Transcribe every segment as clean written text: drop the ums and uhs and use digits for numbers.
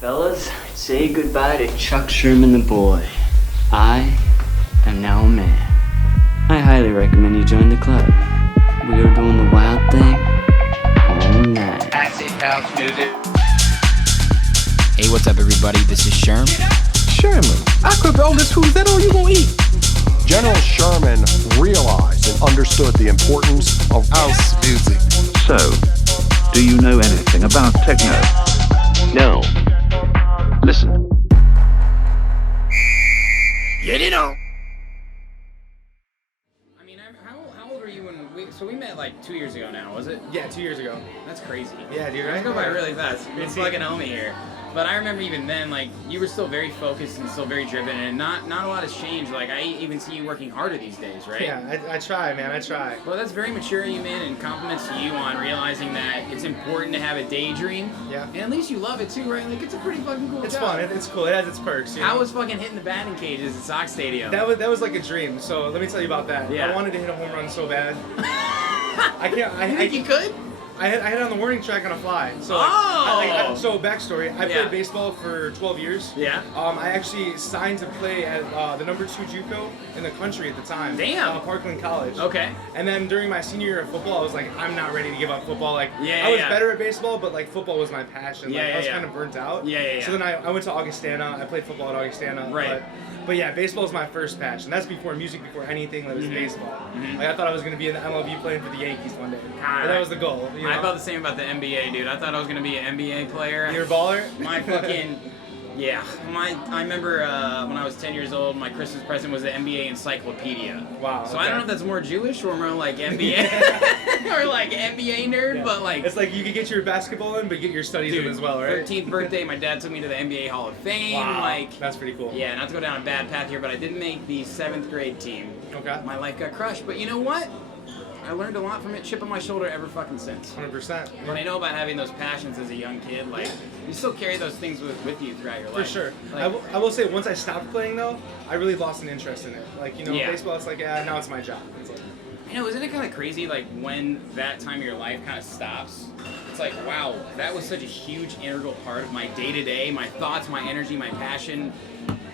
Fellas, say goodbye to Chuck Sherman the boy. I am now a man. I highly recommend you join the club. We are doing the wild thing all night. Acid house music. Hey, what's up, everybody? This is Sherm. Sherman, I cook all this food. Is that all you gonna eat? General Sherman realized and understood the importance of house music. So, do you know anything about techno? No. Listen. Get it on. I mean, how old were you when we met like 2 years ago now, was it? Yeah, 2 years ago. That's crazy. Yeah, dude. It's go by really fast. It's like an homie here. But I remember even then, like, you were still very focused and still very driven, and not a lot has changed. Like, I even see you working harder these days, right? Yeah, I try, man. I try. Well, that's very mature of you, man, and compliments to you on realizing that it's important to have a daydream. Yeah. And at least you love it too, right? Like, it's a pretty fucking cool It's job. fun. It's cool. It has its perks. You know? How was fucking hitting the batting cages at Sox Stadium? That was like a dream. So let me tell you about that. Yeah. I wanted to hit a home run so bad. I can't. You think you could? I hit it on the warning track on a fly. So, Oh! so backstory. I Yeah. played baseball for 12 years. Yeah. I actually signed to play at the number 2 JUCO in the country at the time. Damn. Parkland College. Okay. And then during my senior year of football, I was like, I'm not ready to give up football. Like, Yeah, I was yeah. better at baseball, but like football was my passion. Yeah, Like, yeah, I was yeah. kind of burnt out. Yeah, yeah, yeah. So then I went to Augustana. I played football at Augustana. Right. But yeah, baseball is my first passion. That's before music, before anything that was baseball. Like I thought I was gonna be in the MLB playing for the Yankees one day. And that was the goal. You know? I felt the same about the NBA, dude. I thought I was gonna be an NBA player. You're a baller? My fucking yeah. I remember when I was 10 years old, my Christmas present was the NBA encyclopedia. Wow. So I don't know if that's more Jewish or more like NBA or like NBA nerd, Yeah. but like. It's like you could get your basketball in, but get your studies Dude, in as well, right? 13th birthday, my dad took me to the NBA Hall of Fame. Wow. Like, That's pretty cool. yeah, not to go down a bad path here, but I didn't make the 7th grade team. Okay. My life got crushed, but you know what? I learned a lot from it, chip on my shoulder ever fucking since. 100%. When I know about having those passions as a young kid, like, you still carry those things with you throughout your life. For sure. Like, I will say, once I stopped playing, though, I really lost an interest in it. Like, you know, Yeah. baseball, it's like, yeah, now it's my job. It's like, you know, isn't it kind of crazy, like, when that time of your life kind of stops? It's like, wow, that was such a huge integral part of my day-to-day, my thoughts, my energy, my passion,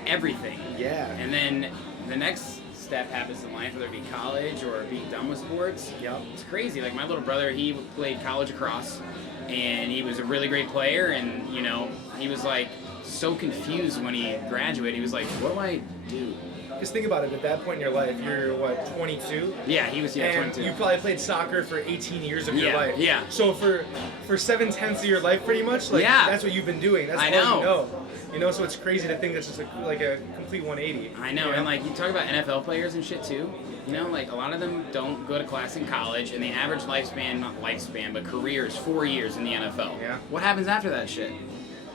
everything. yeah. And then the next step happens in life, whether it be college or being done with sports. Yep. It's crazy. Like, my little brother, he played college lacrosse, and he was a really great player, and, you know, he was, like, so confused when he graduated. He was like, what do I do? Just think about it. At that point in your life, you're, what, 22? Yeah, he was, And 22. you probably played soccer for 18 years of your Yeah, life. yeah. So for 7/10 of your life, pretty much, like Yeah. that's what you've been doing. That's I all know. you know. You know, so it's crazy to think that's just like a complete 180. I know, and like you talk about NFL players and shit too. You know, like a lot of them don't go to class in college, and the average lifespan, not lifespan, but career is 4 years in the NFL. Yeah. What happens after that shit?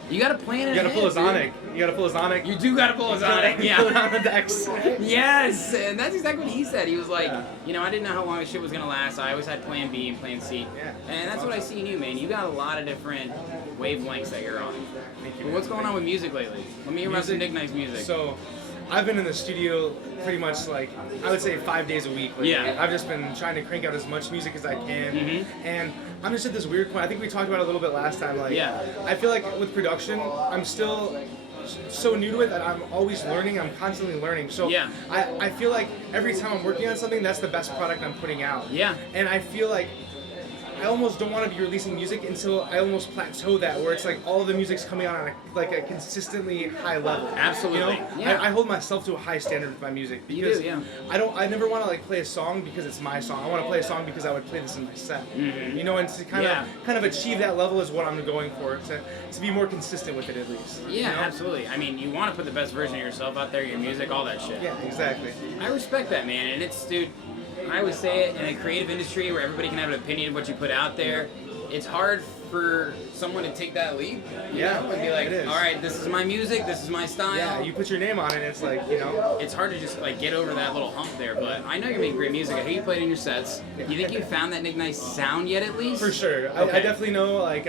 You gotta plan it. You gotta ahead, pull a dude. Zonic. You gotta pull a Zonic. You do gotta pull a Zonic, Pull it yeah. on the decks. Yes, and that's exactly what he said. He was like, Yeah. you know, I didn't know how long this shit was gonna last. I always had plan B and plan C. Yeah. And that's what I see in you, man. You got a lot of different wavelengths that you're on. Thank you, But man. what's going on with music lately? Let me hear about some Music? Nick Nice music. So, I've been in the studio pretty much like I would say 5 days a week. Lately. Yeah. I've just been trying to crank out as much music as I can, Mhm. and I'm just at this weird point. I think we talked about it a little bit last time. Like, Yeah. I feel like with production, I'm still so new to it that I'm always learning. I'm constantly learning. So Yeah. I feel like every time I'm working on something, that's the best product I'm putting out. Yeah. And I feel like I almost don't want to be releasing music until I almost plateau that, where it's like all of the music's coming out on a consistently high level. Absolutely. You know? Yeah. I hold myself to a high standard with my music You because do, yeah. I never want to like play a song because it's my song. I want to play a song because I would play this in my set. You know, and to Yeah. kind of achieve that level is what I'm going for, to be more consistent with it at least. Yeah, you know? absolutely. I mean, you want to put the best version of yourself out there, your music, all that shit. Yeah, exactly. I respect that, man. And it's, dude, I always say it, in a creative industry where everybody can have an opinion of what you put out there, it's hard for someone to take that leap. You Yeah, know, and be like, it is. all right, this is my music, this is my style. Yeah, you put your name on it, it's like, you know. It's hard to just like get over that little hump there, but I know you're making great music. I hear you played in your sets. You think you found that Nick Nice sound yet, at least? For sure. I Okay. definitely know, like,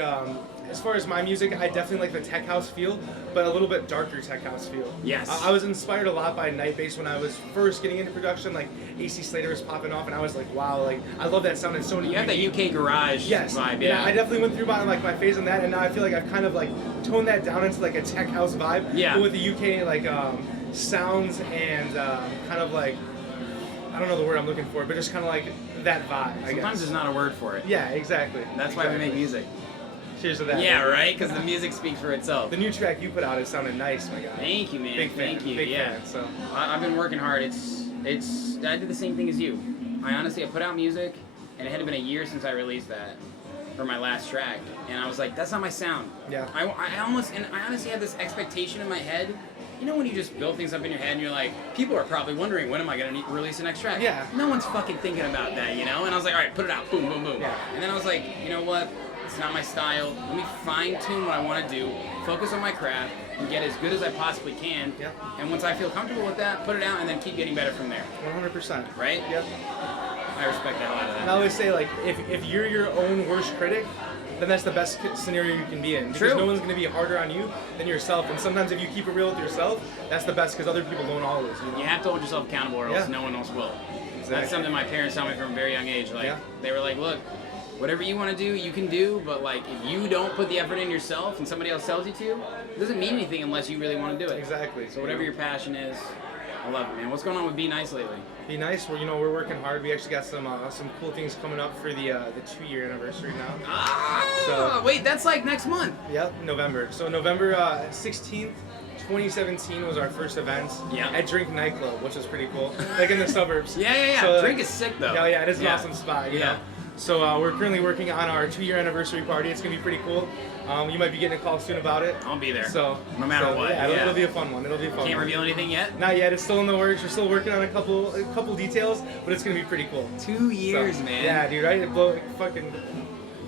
as far as my music, I definitely like the tech house feel, but a little bit darker tech house feel. Yes. I was inspired a lot by night bass when I was first getting into production. Like AC Slater was popping off, and I was like, wow, like I love that sound. It's so You have that unique. UK garage Yes. vibe, Yeah, I definitely went through my phase on that, and now I feel like I've kind of like toned that down into like a tech house vibe. Yeah. But with the UK like sounds and kind of like, I don't know the word I'm looking for, but just kind of like that vibe. I Sometimes guess. there's not a word for it. Yeah, exactly. That's why we make Exactly. music. Cheers to that. Yeah, right? Because the music speaks for itself. The new track you put out, it sounded nice, my guy. Thank you, man. Big fan. Thank you. Big yeah. fan. So I've been working hard. It's. I did the same thing as you. I put out music, and it had been a year since I released that for my last track, and I was like, that's not my sound. Yeah. I honestly had this expectation in my head. You know when you just build things up in your head and you're like, people are probably wondering, when am I going to release the next track? Yeah. No one's fucking thinking about that, you know? And I was like, all right, put it out. Boom, boom, boom. Yeah. And then I was like, you know what? It's not my style. Let me fine tune what I want to do, focus on my craft, and get as good as I possibly can. Yeah. And once I feel comfortable with that, put it out and then keep getting better from there. 100%. Right? Yep. I respect that a lot of And I that. always say, like, if you're your own worst critic, then that's the best scenario you can be in. Because True. no one's going to be harder on you than yourself. And sometimes if you keep it real with yourself, that's the best because other people don't always. You know? You have to hold yourself accountable or else Yeah. no one else will. Exactly. That's something my parents taught me from a very young age. Like, Yeah. they were like, look, whatever you want to do, you can do, but like, if you don't put the effort in yourself and somebody else tells you to, it doesn't mean anything unless you really want to do it. Exactly. So whatever your passion is, I love it, man. What's going on with Be Nice lately? Be nice. We're working hard. We actually got some cool things coming up for the 2-year anniversary now. Ah, So- wait, that's like next month. Yep, November. So November 16th, 2017 was our first event Yeah. at Drink Nightclub, which was pretty cool. Like in the suburbs. Yeah. So, Drink is sick though. Yeah, yeah, it is an awesome spot. You Yeah. know? So we're currently working on our 2-year anniversary party. It's gonna be pretty cool. You might be getting a call soon about it. I'll be there. So no matter so, what. yeah, it'll be a fun one. It'll be a fun Can't one. reveal anything yet. Not yet. It's still in the works. We're still working on a couple details, but it's gonna be pretty cool. 2 years, So, man. Yeah, dude. Right? It fucking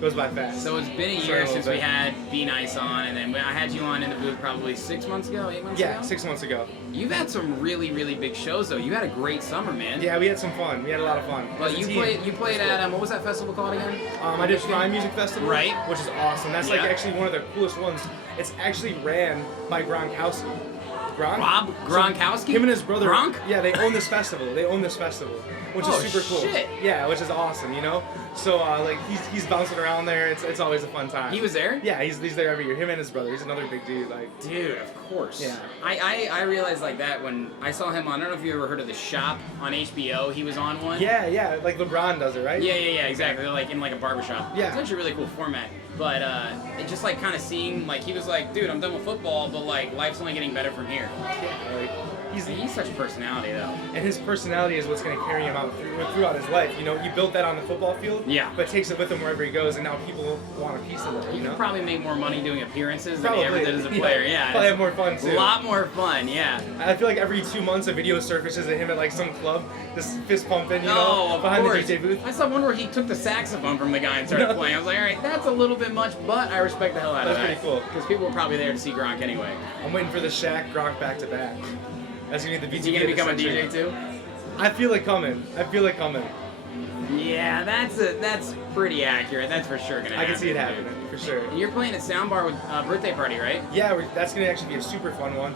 goes by fast. So it's been a Sorry, year a little since we bit. had Be Nice on, and then I had you on in the booth probably 6 months ago, 8 months Yeah, ago? 6 months ago. You've had some really, really big shows though. You had a great summer, man. Yeah, we had some fun. We had a lot of fun. But As a you team. played at what was that festival called again? I did Prime Music Festival, Right. which is awesome. That's like Yeah. actually one of the coolest ones. It's actually ran by Gronkowski. Rob Gronkowski? Him and his brother. Gronk? Yeah, they own this festival. Which Oh, is super cool. shit. Yeah, which is awesome. You know. So like he's bouncing around there. It's always a fun time. He was there? Yeah, he's there every year. Him and his brother. He's another big dude. Like. Dude, of course. Yeah. I realized like that when I saw him on, I don't know if you ever heard of The Shop on HBO. He was on one. Yeah, like LeBron does it, right? Yeah, exactly. They're like in like a barbershop. Yeah. It's actually a really cool format. But it just like kind of seeing, like he was like, dude, I'm done with football, but like life's only getting better from here. Like, He's such a personality though. and his personality is what's going to carry him out throughout his life. You know, he built that on the football field. Yeah. But takes it with him wherever he goes, and now people want a piece of it. He You could know. probably make more money doing appearances than he ever did as a player. Yeah. Probably it's have more fun too. a lot more fun. Yeah. I feel like every 2 months a video surfaces of him at like some club, just fist pumping, you No, know, of behind course. the DJ booth. I saw one where he took the saxophone from the guy and started No. playing. I was like, all right, that's a little bit much, but I respect the hell out of That's that. pretty cool. Because people were probably there to see Gronk anyway. I'm waiting for the Shaq Gronk back to back. That's gonna be the Is he BTK gonna become a of the DJ century. too? I feel it coming. Yeah, that's pretty accurate. That's for sure gonna happen. I can see it dude. happening for sure. And you're playing at Soundbar with Birthday Party, right? Yeah, that's gonna actually be a super fun one.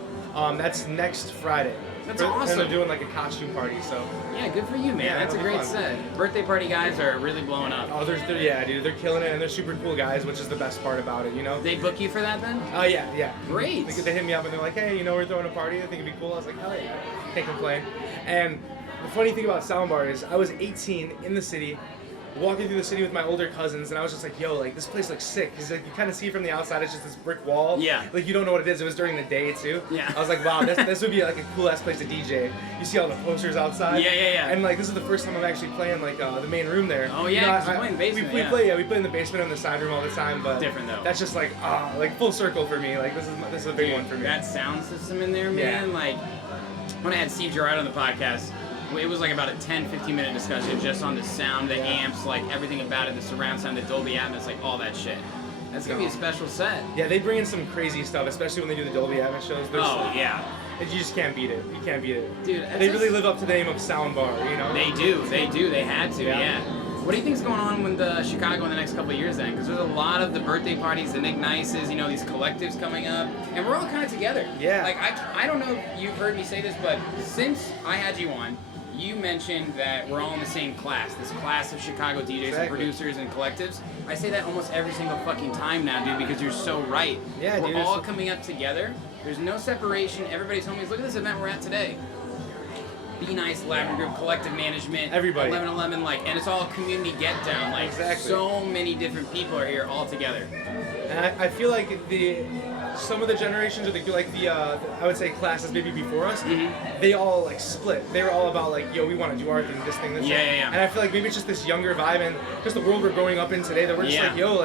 That's next Friday. That's And awesome. they're doing like a costume party, so. Yeah, good for you, man. Yeah, That's a it'll be great fun. set. Birthday Party guys are really blowing up. Oh, yeah, dude, they're killing it, and they're super cool guys, which is the best part about it, you know? They book you for that then? Yeah. Great. They hit me up and they're like, hey, you know, we're throwing a party. I think it'd be cool. I was like, hell yeah, can't complain. And the funny thing about Soundbar is I was 18 in the city, walking through the city with my older cousins, and I was just like, yo, like, this place looks sick. Because like, you kind of see from the outside, it's just this brick wall. Yeah. Like, you don't know what it is. It was during the day, too. Yeah. I was like, wow, this would be like a cool-ass place to DJ. You see all the posters outside. Yeah. And like, this is the first time I'm actually playing like the main room there. Oh, yeah, You know, 'cause you play in the basement, We yeah. play in the basement and the side room all the time, but Different, though. that's just like full circle for me. Like this is a big one for me. That sound system in there, Yeah. man. Like, when I had Steve Gerrard on the podcast, it was like about a 10-15 minute discussion just on the sound, the amps, like everything about it, the surround sound, the Dolby Atmos, like all that shit. That's gonna be a special set. Yeah, they bring in some crazy stuff, especially when they do the Dolby Atmos shows. Oh, yeah. You just can't beat it. You can't beat it. Dude, They really live up to the name of Soundbar, you know? They do. They had to, yeah. What do you think's going on with Chicago in the next couple of years then? Because there's a lot of the birthday parties, the Nick Nices, these collectives coming up, and we're all kind of together. Yeah. Like, I don't know if you've heard me say this, but since I had you on, you mentioned that we're all in the same class, this class of Chicago DJs and producers and collectives. I say that almost every single fucking time now, dude, because you're so right. Yeah, we're dude, all coming up together. There's no separation. Everybody's homies. Look at this event we're at today. Be Nice, Lavender Group, Collective Management, Everybody. 1111, and it's all a community get down. Exactly. So many different people are here all together. And I feel like some of the generations, or I would say classes maybe before us, they all split. They were all about yo, we want to do our thing, this thing, this thing. Yeah. And I feel like maybe it's just this younger vibe and just the world we're growing up in today that we're just yo,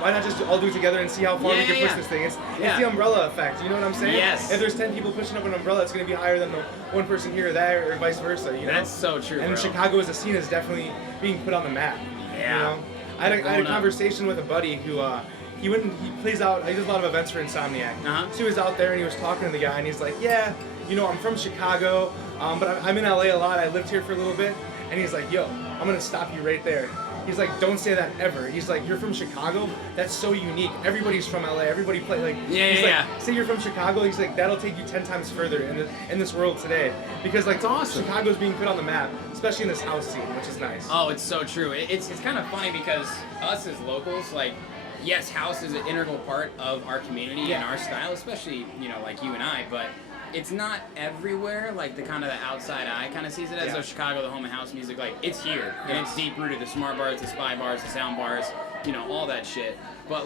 why not just all do it together and see how far we can push this thing? It's the umbrella effect, you know what I'm saying? Yes. If there's 10 people pushing up an umbrella, it's going to be higher than the one person here or there, or vice versa, you know? That's so true, And bro. Chicago as a scene is definitely being put on the map. Yeah. You know? I had a conversation with a buddy who, he does a lot of events for Insomniac. So he was out there and he was talking to the guy and he's like, yeah, I'm from Chicago, but I'm in LA a lot, I lived here for a little bit. And he's like, yo, I'm going to stop you right there. He's like, don't say that ever. He's like, you're from Chicago? That's so unique. Everybody's from LA. Everybody play say you're from Chicago. He's like, that'll take you 10 times further in this world today. Because That's awesome. Chicago's being put on the map, especially in this house scene, which is nice. Oh, it's so true. It's kind of funny because us as locals, yes, house is an integral part of our community and our style, especially, like you and I, but it's not everywhere, the kind of the outside eye kind of sees it as though Chicago, the home of house music, it's here. And it's deep rooted, the smart bars, the spy bars, the sound bars, all that shit. But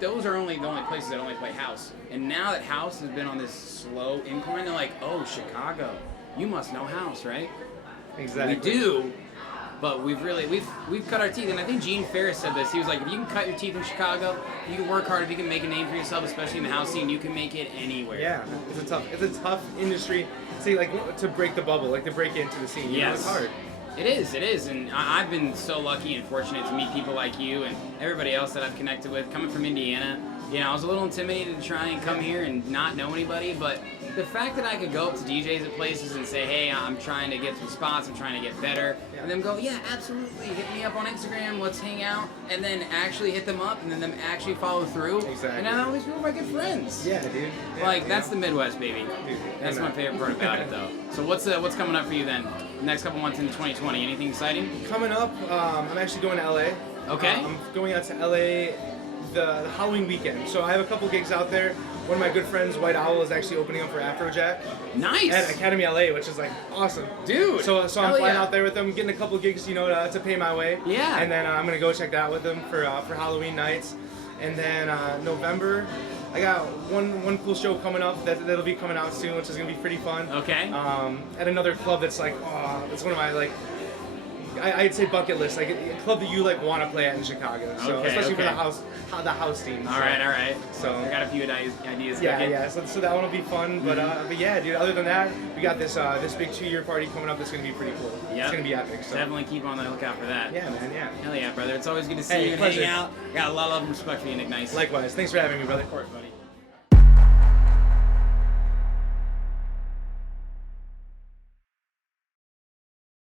those are the only places that only play house. And now that house has been on this slow incline, they're like, oh, Chicago, you must know house, right? Exactly. We do. But we've cut our teeth, and I think Gene Ferris said this. He was like, if you can cut your teeth in Chicago, you can work hard. If you can make a name for yourself, especially in the house scene, you can make it anywhere. Yeah, it's a tough industry. See, to break the bubble, to break into the scene. Yes. It's hard. It is, and I've been so lucky and fortunate to meet people like you and everybody else that I've connected with. Coming from Indiana, I was a little intimidated to try and come here and not know anybody, but the fact that I could go up to DJs at places and say, hey, I'm trying to get some spots, I'm trying to get better, and them go, yeah, absolutely, hit me up on Instagram, let's hang out, and then actually hit them up, and then them actually follow through. Exactly. And now all these people are my good friends. Yeah, dude. Yeah, That's the Midwest, baby. Dude, That's my favorite part about it, though. So what's coming up for you then? Next couple months into 2020, anything exciting? Coming up, I'm actually going to LA. Okay. I'm going out to LA the Halloween weekend. So I have a couple gigs out there. One of my good friends, White Owl, is actually opening up for Afrojack. Nice. At Academy LA, which is awesome. Dude. So I'm flying out there with them, getting a couple gigs, to pay my way. Yeah. And then I'm gonna go check that out with them for Halloween nights. And then November, I got one cool show coming up that'll be coming out soon, which is gonna be pretty fun. Okay. At another club that's it's one of my I'd say bucket list, a club that you want to play at in Chicago. So especially for the house team. All right. So I got a few ideas. Yeah. So that one will be fun. But yeah, dude. Other than that, we got this big 2-year party coming up that's gonna be pretty cool. Yep. It's gonna be epic. So Definitely keep on the lookout for that. yeah, man. Yeah. Hell yeah, brother. It's always good to see Hey, you and pleasure. hang out. Got a lot of love and respect for you, Nick Nice. Likewise. Thanks for having me, brother. Of course, buddy.